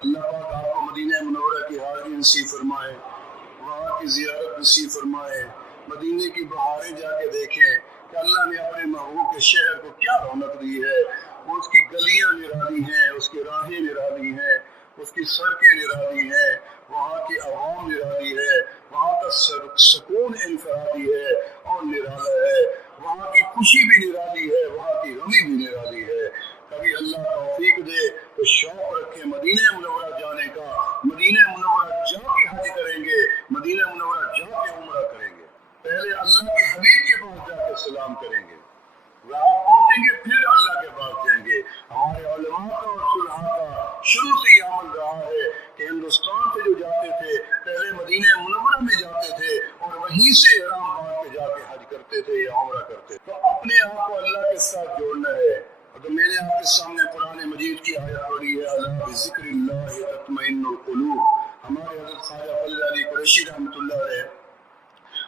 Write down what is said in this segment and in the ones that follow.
اللہ پاک آپ کو مدینہ منورہ کی حاضری نصیب فرمائے، وہاں کی زیارت نصیب فرمائے، مدینے کی بہاریں جا کے دیکھیں کہ اللہ نے اپنے محبوب کے شہر کو کیا رونق دی ہے۔ اس کی گلیاں نرالی ہیں، اس کی راہیں نرالی ہیں، اس کی سڑکیں نرالی ہیں، وہاں کی عوام نرالی ہے، وہاں کا سکون انفرادی ہے اور نرالا ہے، وہاں کی خوشی بھی نرالی ہے، وہاں کی غمی بھی نرالی ہے۔ کبھی اللہ توفیق دے تو شوق رکھے مدینہ منورہ جانے کا، مدینہ منورہ جا کے حج کریں گے، مدینہ منورہ جا کے عمرہ کریں گے، پہلے اللہ کے حبیب کے پاس جا کے سلام کریں گے، وہاں پہنچیں گے پھر اللہ کے پاس جائیں گے۔ ہمارے علماء کا اور صلحاء کا شروع سے یہ عمل رہا ہے کہ ہندوستان سے جو جاتے تھے پہلے مدینہ منورہ میں جاتے تھے اور وہیں سے احرام باندھ کے جا کے حج کرتے تھے یا عمرہ کرتے تھے۔ تو اپنے آپ کو اللہ کے ساتھ جوڑنا ہے۔ تو میں نے آپ کے سامنے قرآن مجید کی آیت پڑھی ہے، اللہ بذکر اللہ تطمئن القلوب۔ ہمارے حضرت خواجہ فضل علی قریشی رحمۃ اللہ علیہ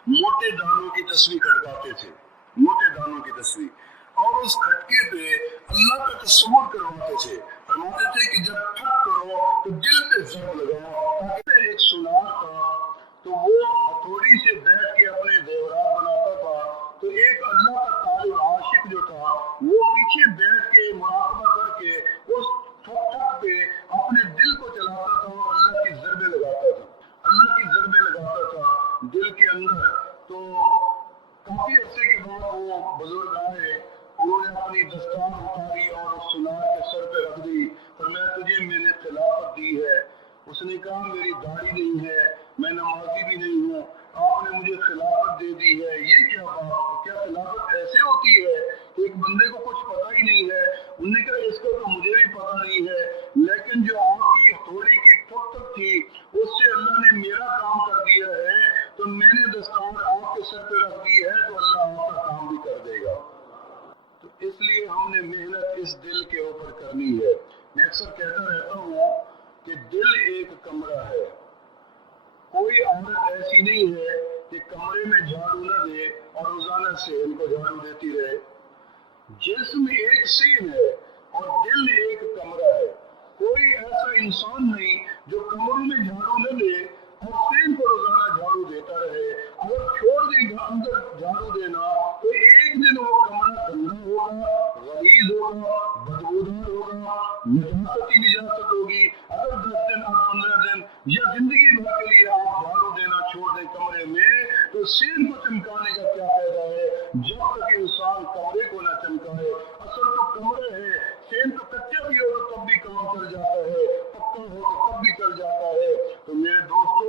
موٹے دانوں کی تسبیح کھٹکاتے تھے، موٹے دانوں کی تسبیح، اور اس کھٹکے پہ اللہ کا تصور کرواتے تھے۔ فرماتے تھے کہ جب ٹھک کرو تو دل پہ ضرب لگاؤ، تاکہ ایک سونار تھا تو وہ ہتھوڑی سے بیٹھ کے اپنے زیورات بناتا تھا، تو ایک اللہ کا طالب عاشق جو تھا وہ پیچھے بیٹھ کے مراقبہ کر کے اس ٹھک ٹھک پہ اپنے دل کو چلاتا تھا اور اللہ کی ضربیں لگاتا تھا، اللہ کی ضربیں لگاتا تھا دل کے اندر۔ تو کافی عرصے کے بعد وہ بزرگ آئے، انہوں نے اپنی دستار اتاری اور اس سونار کے سر پہ رکھ دی، فرمایا تجھے میں نے خلافت دی ہے۔ اس نے کہا میری داڑھی نہیں ہے، میں نمازی بھی نہیں ہوں، آپ نے مجھے خلافت دے دی ہے، یہ کیا بات؟ کیا خلافت ایسے ہوتی ہے کہ ایک بندے کو کچھ پتہ ہی نہیں ہے؟ انہوں نے کہا اس کا تو مجھے بھی پتہ نہیں ہے، لیکن جو آپ کی ہتھوڑی کی ٹھک ٹھک تھی اس سے اللہ نے میرا کام کر دیا ہے، تو میں نے دستار آپ کے سر پہ رکھ دی ہے تو اللہ آپ کا کام بھی کر دے گا۔ تو اس لیے ہم نے محنت اس دل کے اوپر کرنی ہے۔ میں اکثر کہتا رہتا ہوں کہ دل ایک کمرہ ہے، کوئی عورت ایسی نہیں ہے کہ کمرے میں جھاڑو نہ دے اور روزانہ صحن کو جھاڑو دیتی رہے۔ جسم ایک سین ہے اور دل ایک کمرہ ہے، کوئی ایسا انسان نہیں جو کمروں میں جھاڑو نہ دے اور سین کو روزانہ جھاڑو دیتا رہے۔ اگر چھوڑ دے گا اندر جھاڑو دینا تو ایک دن وہ کمرہ گندا ہوگا، غلیظ ہوگا، بدبودار ہوگا، نجاست ہی نجاست ہوگی۔ اگر 10 دن اور 15 دن یا زندگی بھر کے لیے آپ جھاڑو دینا چھوڑ دیں کمرے میں تو سین کو چمکانے کا کیا فائدہ ہے جب تک انسان کمرے کو نہ چمکائے۔ اصل تو کمرے ہے، سین تو کچا بھی ہو تو تب بھی کام چل جاتا ہے، پکا ہو تو تب بھی چل جاتا ہے۔ تو میرے دوستو،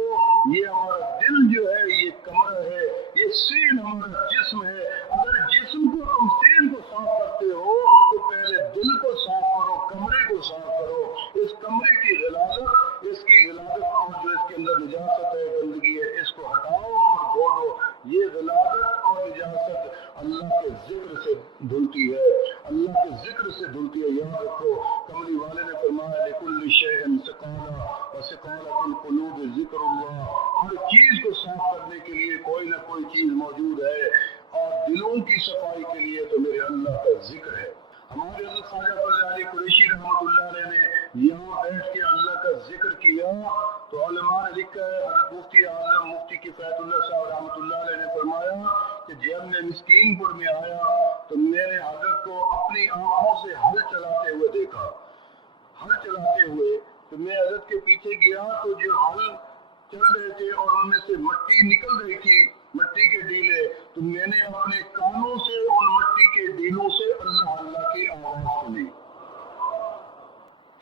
یہ ہمارا دل جو ہے یہ کمرہ ہے، یہ سین ہمارا جسم ہے۔ اگر جسم کو تم سین کو صاف کرتے ہو تو پہلے دل کو صاف کرو، کمرے کو صاف کرو۔ اس کمرے کی غلاظت، اس کی غلاظت اور جو اس کے اندر نجاست ہے، گندگی ہے، اس کو ہٹاؤ اور دھو دو۔ یہ غلاظت اور نجاست اللہ کے ذکر سے دھلتی ہے، اللہ کے ذکر سے دھلتی ہے۔ یاد رکھو کملی والے نے فرمایا لِكُلِّ شَيْءٍ سَقَالَةٌ وَسَقَالَةُ الْقُلُوبِ ذِكْرُ اللَّهِ۔ ہر چیز کو صاف کرنے کے لیے کوئی نہ کوئی چیز موجود ہے، اور دلوں کی صفائی کے لیے تو میرے اللہ کا ذکر ہے۔ ہمارے حضرت خواجہ فضل علی قریشی رحمۃ اللہ علیہ نے یہاں بیٹھ کے اللہ کا ذکر کیا تو علماء نے لکھا ہے، حضرت مفتی اعظم مفتی کفایت اللہ صاحب رحمۃ اللہ علیہ نے فرمایا کہ جب میں مسکین پور میں آیا تو میں نے حضرت کو اپنی آنکھوں سے ہل چلاتے ہوئے دیکھا، ہل چلاتے ہوئے۔ تو میں حضرت کے پیچھے گیا تو جو ہل چل رہے تھے اور ان میں سے مٹی نکل رہی تھی، مٹی کے ڈیلے، تو میں نے اپنے کانوں سے ان مٹی کے ڈیلوں سے اللہ اللہ کی آواز سنی۔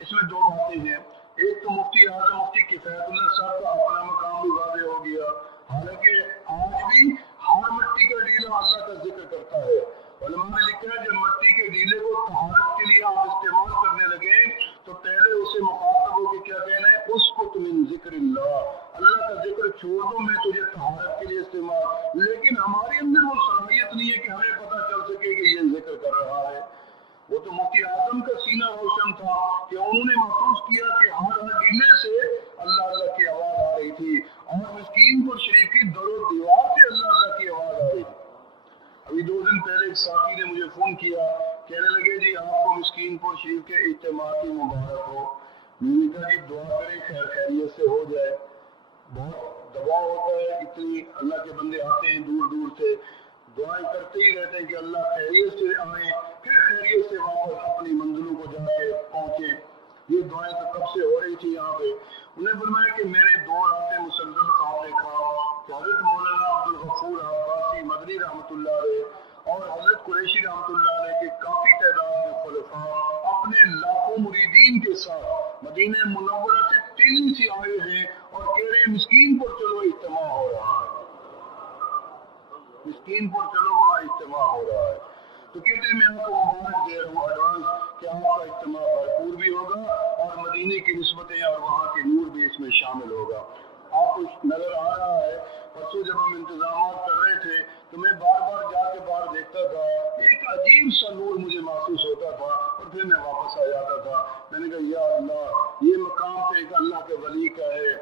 اس میں دو باتیں ہیں، ایک تو مفتی اعظم مفتی کفایت اللہ صاحب کا اپنا مقام بھی واضح ہو گیا، حالانکہ آج بھی ہر مٹی کا ڈیلا اللہ کا ذکر کرتا ہے۔ علماء نے لکھا ہے جب مٹی کے ڈیلے کو طہارت کے لیے آپ استعمال کرنے لگے تو پہلے اسے مخاطب ہو کے کیا کہنا ہے، اس کو من ذکر اللہ کا ذکر چھوڑ دو، میں تجھے طہارت کے لیے استعمال۔ لیکن ہمارے اندر وہ صلاحیت نہیں ہے کہ ہمیں پتہ چل سکے کہ یہ ذکر کر رہا ہے۔ وہ تو مفتی اعظم کا سینہ روشن تھا کہ انہوں نے محسوس کیا کہ ہر ڈیلے سے اللہ اللہ کی آواز آ رہی تھی، اور مسکین پور شریف کی در و دیوار سے اللہ اللہ کی آواز آ رہی تھی۔ ابھی 2 دن پہلے ایک ساتھی نے مجھے فون کیا، کہنے لگے جی آپ کو مسکین پور شریف کے اجتماع کی مبارک ہو۔ میں نے کہا کہ دعا کریں خیر خیریت سے ہو جائے. بہت دباؤ ہوتا ہے, اتنی اللہ کے بندے آتے ہیں دور دور سے, دعائیں کرتے ہی رہتے ہیں کہ اللہ خیریت سے آئیں, پھر خیریت سے واپس اپنی منزلوں کو جا کے پہنچیں. یہ دعائیں تو کب سے ہو رہی تھی یہاں پہ. انہیں فرمایا کہ میں نے 2 راتیں مسلسل خواب دیکھا کہ حضرت مولانا عبدالغفور عباسی مدنی رحمۃ اللہ علیہ اور حضرت قریشی رحمۃ اللہ علیہ کے کافی تعداد میں خلفاء اپنے لاکھوں مریدین کے ساتھ مدینہ منورہ سے تیزی سے آئے ہیں اور کہہ رہے ہیں مسکین پر چلو اجتماع ہو رہا ہے, مسکین پر چلو وہاں اجتماع ہو رہا ہے. تو کہتے ہیں میں آپ کو مبارک دے رہا ہوں ایڈوانس کہ آپ کا اجتماع بھرپور بھی ہوگا اور مدینے کی نسبتیں اور وہاں کے نور بھی اس میں شامل ہوگا. آپ کو نظر آ رہا ہے, پرسوں جب ہم انتظامات کر رہے تھے تو میں بار بار جا کے باہر دیکھتا تھا, ایک عجیب سا نور مجھے محسوس ہوتا تھا اور پھر میں واپس آ جاتا تھا. میں نے کہا یا اللہ, یہ مقام تو ایک اللہ کے ولی کا ہے,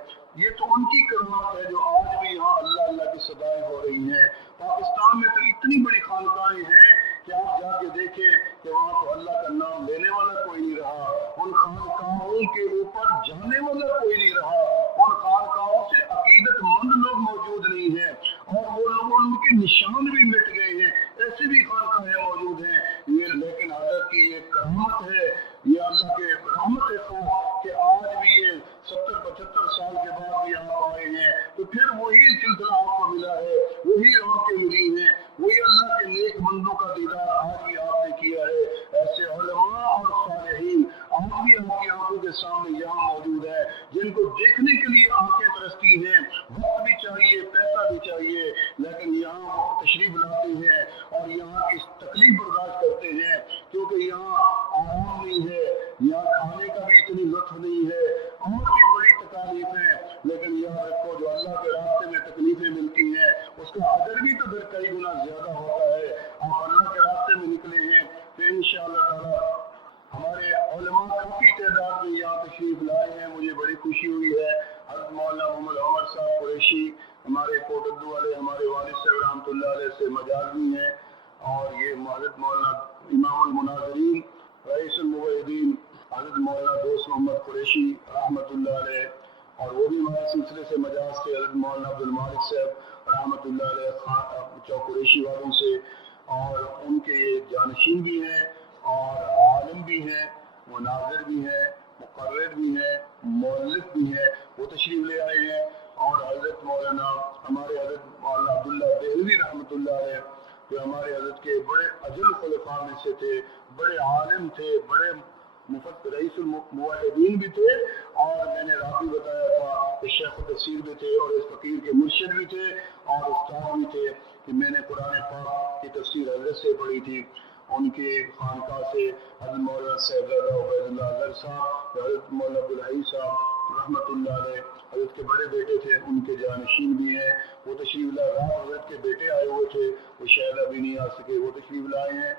یہ تو ان کی کرامت ہے جو آج بھی یہاں اللہ اللہ کی صدائیں ہو رہی ہیں. پاکستان میں تو اتنی بڑی خانقاہیں ہیں کہ آپ جا کے دیکھیں کہ وہاں تو اللہ کا نام لینے والا کوئی نہیں رہا, ان خانقاہوں کے اوپر جانے والا کوئی نہیں رہا, ان خانقاہوں سے عقیدت مند لوگ موجود نہیں ہیں اور وہ لوگ ان کے نشان بھی مٹ گئے ہیں. ایسی بھی خانقاہیں موجود ہیں یہ, لیکن حضرت کی یہ کرامت ہے, یہ اللہ کے رحمت ہے کہ آج بھی یہ 70-75 سال کے بعد بھی آپ آئے ہیں. تو پھر وہی سلسلہ آپ کو ملا ہے, وہی آپ کے مرید ہیں, وہی اللہ کے نیک بندوں کا دیدار آج بھی آپ نے کیا ہے. ایسے علماء اور صالحین آج بھی آپ کی آنکھوں کے سامنے یہاں موجود ہے جن کو دیکھنے کے لیے آنکھیں ترستی ہیں, وقت بھی چاہیے, پیسہ بھی چاہیے, لیکن یہاں وہ تشریف لاتے ہیں اور یہاں کی تکلیف برداشت کرتے ہیں کیونکہ یہاں آرام نہیں ہے, یہاں کھانے کا بھی اتنی لطف نہیں ہے, اور بھی بڑی تکالیف ہیں. لیکن یہاں رکھو جو اللہ کے راستے میں تکلیفیں ملتی ہیں اس کا اجر بھی تو پھر کئی گنا زیادہ ہوتا ہے. آپ اللہ کے راستے میں نکلے ہیں تو انشاءاللہ تعالی ہمارے علماء کافی تعداد میں یہاں تشریف لائے ہیں. مجھے بڑی خوشی ہوئی ہے. حضرت مولانا محمد صاحب قریشی ہمارے کوٹدو والے ہمارے والد صاحب رحمۃ اللہ علیہ سے مجازی ہیں, اور یہ حضرت مولانا امام المناظرین رئیس الموحدین حضرت مولانا دوست محمد قریشی رحمۃ اللہ علیہ, اور وہ بھی ہمارے سلسلے سے مجاز تھے حضرت مولانا عبدالمالک صاحب رحمۃ اللہ علیہ چوک قریشی والوں سے, اور ان کے یہ جانشین بھی ہیں اور عالم بھی ہیں, مناظر بھی ہیں, مقرر بھی ہیں, مؤلف بھی ہیں, وہ تشریف لے آئے ہیں. اور حضرت مولانا ہمارے حضرت مولانا عبداللہ دہلوی رحمۃ اللہ علیہ جو ہمارے حضرت کے بڑے اجل خلفاء میں سے تھے, بڑے عالم تھے, بڑے مفت رئیس الموحدین بھی تھے, اور میں نے رات بھی بتایا تھا کہ شیخ التفسیر بھی تھے اور اس فقیر کے مرشد بھی تھے اور استاد بھی تھے کہ میں نے قرآن پاک کی تفسیر حضرت سے پڑھی تھی. ان کے خانقاہ سے حضرت مولانا صاحبزادہ عبید اللہ اظہر صاحب, حضرت مولانا عبدالحی صاحب رحمۃ اللہ علیہ حضرت کے بڑے بیٹے تھے, ان کے جانشین بھی ہیں. وہ تشریف لائے, رات حضرت کے بیٹے آئے ہوئے تھے, وہ شاید ابھی نہیں آ سکے, وہ تشریف لائے ہیں.